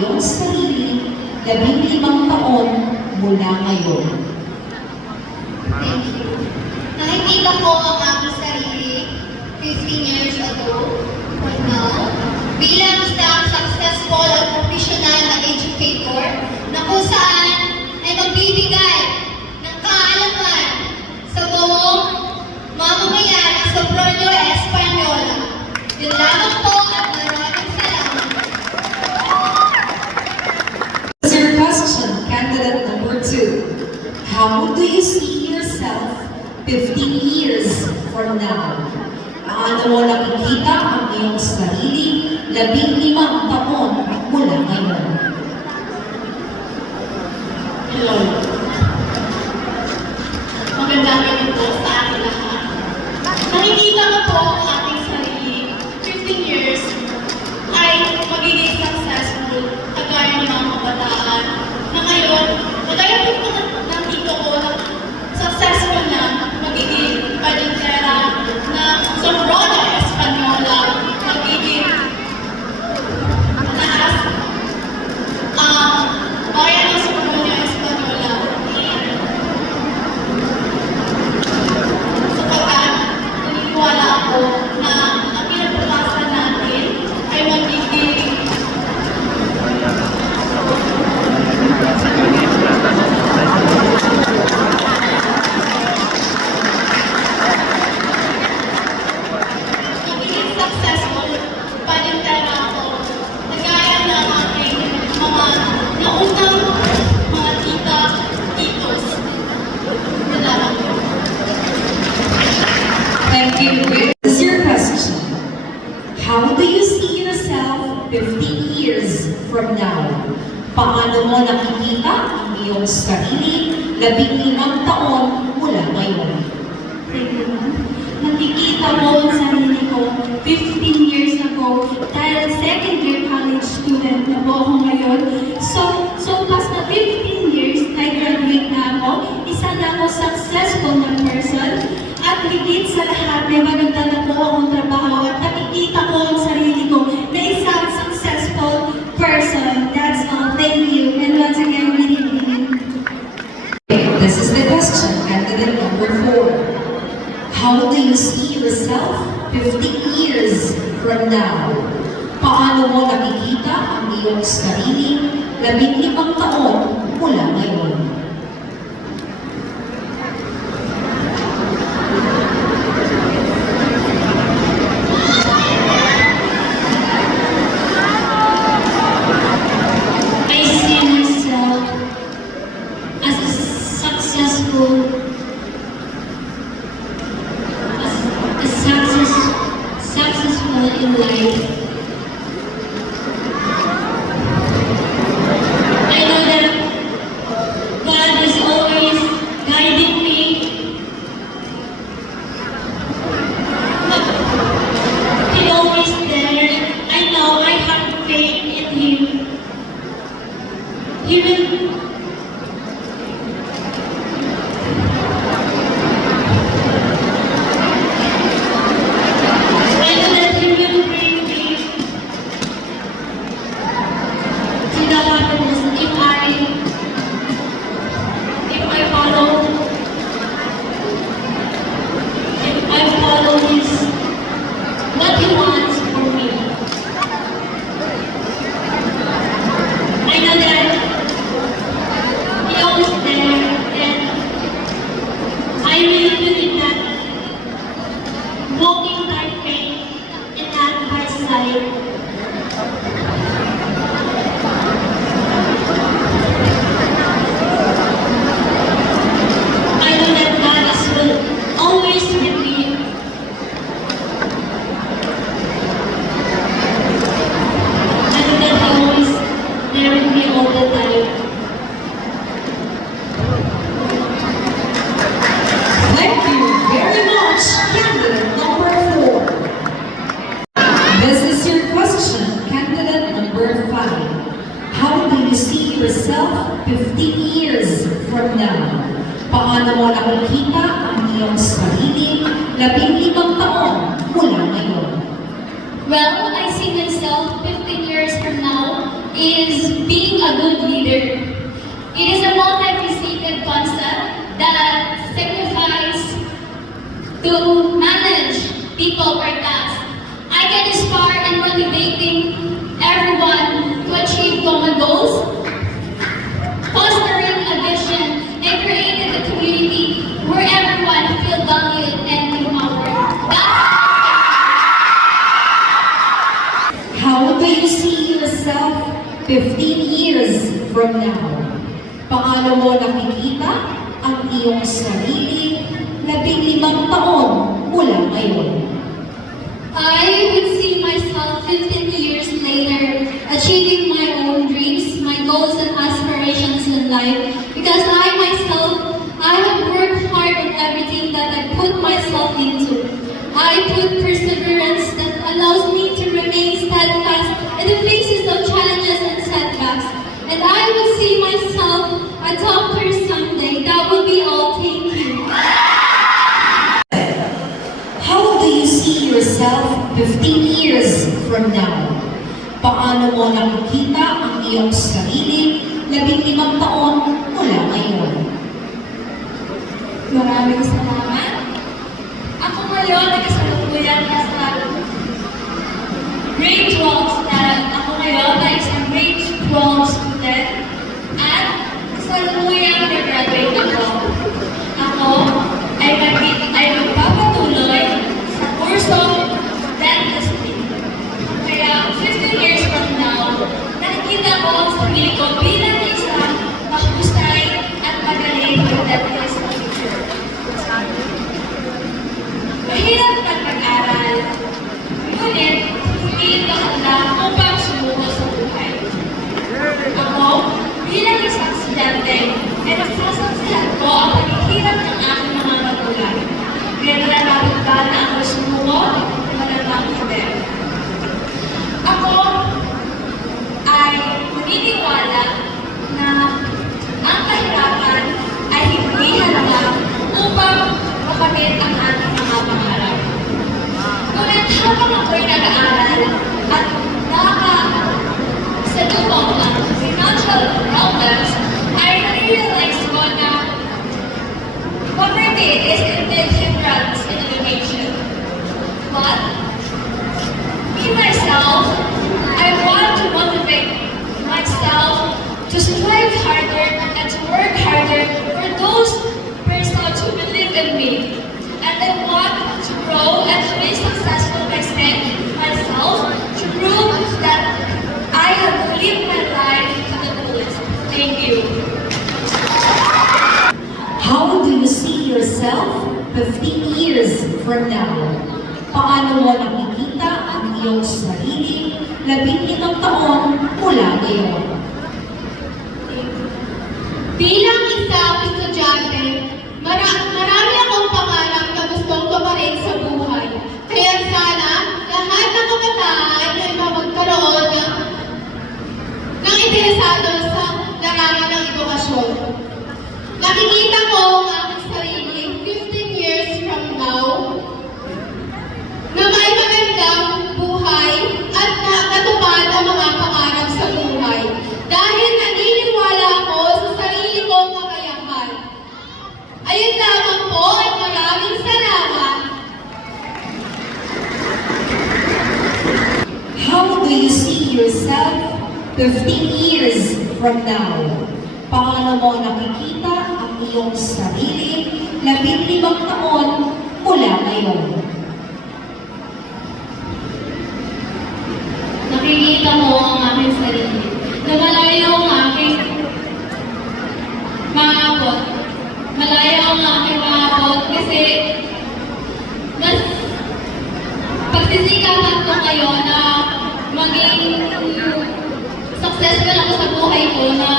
iyong sarili 15 taon mula ngayon? Thank you. Nakikita ko ang aking sarili 15 years ago, right now, bilang isang successful at professional na educator na kung saan ay magbibigay ng kaalaman sa buong mamamayan ng Sobrolyo Española. Yun lamang po at maraming salamat. Here's your question, candidate number 2. How do you see yourself 15 years from now? Paano mo nakikita ang iyong sarili 15 taon mula ngayon? Hello. Magandang gabi po sa ating lahat. Nakikita ko po ang ating sarili 15 years ay magiging successful kagaya ng mga kabataan na ngayon, kagaya po ng tito ko na successful na magiging palintera na Sobrolyo Española, magiging mataas ang bayan ng Sobrolyo Española. Sapagkat naniniwala ako na ang kinabukasan natin ay magiging successful palintera ako na gaya ng aking mga naunang mga tita, titos. Salamat po. Thank you. Here's your question. How do you see yourself 15 years from now? Paano mo nakikita ang iyong sarili 15 taon mula ngayon? Nakikita ko ang sarili ko 15 years ago dahil second year college student na po ako ngayon. So past na 15 years, I-graduate na ako. Isa na ako successful na person at higit sa lahat may maganda na po akong trabaho at nakikita ko ang sarili ko na isang successful person. That's all. Thank you. And once again, good evening. This is the question, candidate number 4. How do you see yourself 15 years from now? Paano mo nakikita ang iyong sarili 15 taon mula ngayon? I see myself as a successful in life. I know that God is always guiding me. He's always there. I know I have faith in Him. He will what He wants for me. I know that He always there, and I really believe that walking by faith and not by sight. I know that God is always with me. There with me all the time. Thank you very much, candidate number 4. This is your question, candidate number 5. How do you see yourself 15 years from now? Paano mo nakikita ang iyong sarili 15 taon mula ngayon? Well, I see myself 15 years from now is a good leader. It is a multifaceted concept that signifies to manage people or tasks. I can inspire and motivating everyone to achieve common goals, fostering a vision, and creating a community where everyone feels valued and empowered. How do you see yourself 15 years from now? Paano mo nakikita ang iyong sarili 15 taon mula ngayon? I would see myself 15 years later achieving my own dreams, my goals and aspirations in life because I myself, I have worked hard on everything that I put myself into. I put perseverance that allows me to remain steadfast in the faces of challenges and setbacks. And I would see myself a doctor someday. That would be all. Thank you. How do you see yourself 15 years from now? Paano mo nakikita ang iyong sarili 15 taon mula ngayon? Maraming salamat. Ako ngayon nagkasalukuyan na sa grade 12 na ako ngayon ay isang grade 12 student at kasalukuyang nag-graduate ako. Ako ay magpapatuloy sa kursong dentistry. Kaya 15 years from now, nakikita ko ang sarili ko bilang isang mahusay at magaling dentist teacher. Mahirap mag-aral, ngunit hindi ito handa upang sumuko sa buhay. Ako, bilang isang estudyante, ay nagsasaksihan ko ang paghihirap ng aking mga magulang. Kaya nalalaman ba na ako sumuko? Malamang hindi. Ako ay naniniwala na ang kahirapan ay hindi handa upang makamit ang ating mga pangarap. Ngunit habang ako'y nag-aaral at nakasalubong ang financial problems, ay na-realize ko na poverty is indeed hindrance in education. But me myself, I want to motivate myself to strive harder and to work harder for those persons who believe in me. And I want to grow and to be successful myself to prove that I have lived my life to the fullest. Thank you. How do you see yourself 15 years from now? Paano mo nakikita ang iyong sarili 15 taon mula ngayon? Bilang isang estudyante, marami akong pangarap na gustong tumarin sa buhay. Kaya sana, lahat ng kabataan ay magkaroon ng interesado sa larangan ng edukasyon. Nakikita ko ang aking sarili 15 years from now na may magandang buhay at natupad ang mga pangarap sa buhay. Dahil naniniwala ako sa sarili kong kakayahan. Ayun lamang po at maraming salamat. How do you see yourself 15 years from now? Paano mo nakikita ang iyong sarili 15 taon mula ngayon? Nakikita mo ang aking sarili na malayo ang aking maabot. Malayo ang aking maabot kasi mas pagsisikapan ko ngayon na maging successful ako sa buhay ko na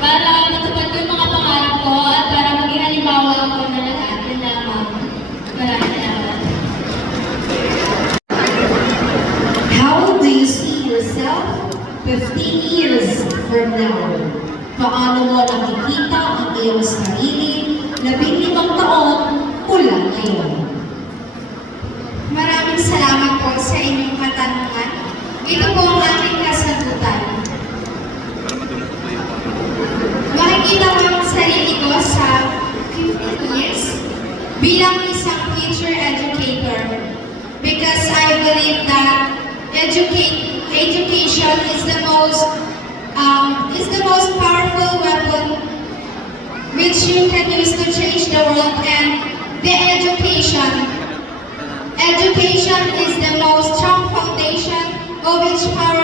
para matupad ko yung mga pangarap ko at para maging halimbawa ako na lahat. Yun lamang. Maraming salamat. How do you see yourself 15 years from now? Paano mo nakikita ang iyong sarili 15 taon mula ngayon? Maraming salamat po sa inyong katanungan. Ito po ang aking kasagutan. sarili ko sa 15 years bilang isang future educator. Because I believe that education is the most powerful weapon which you can use to change the world, and the education is the most strong foundation of which power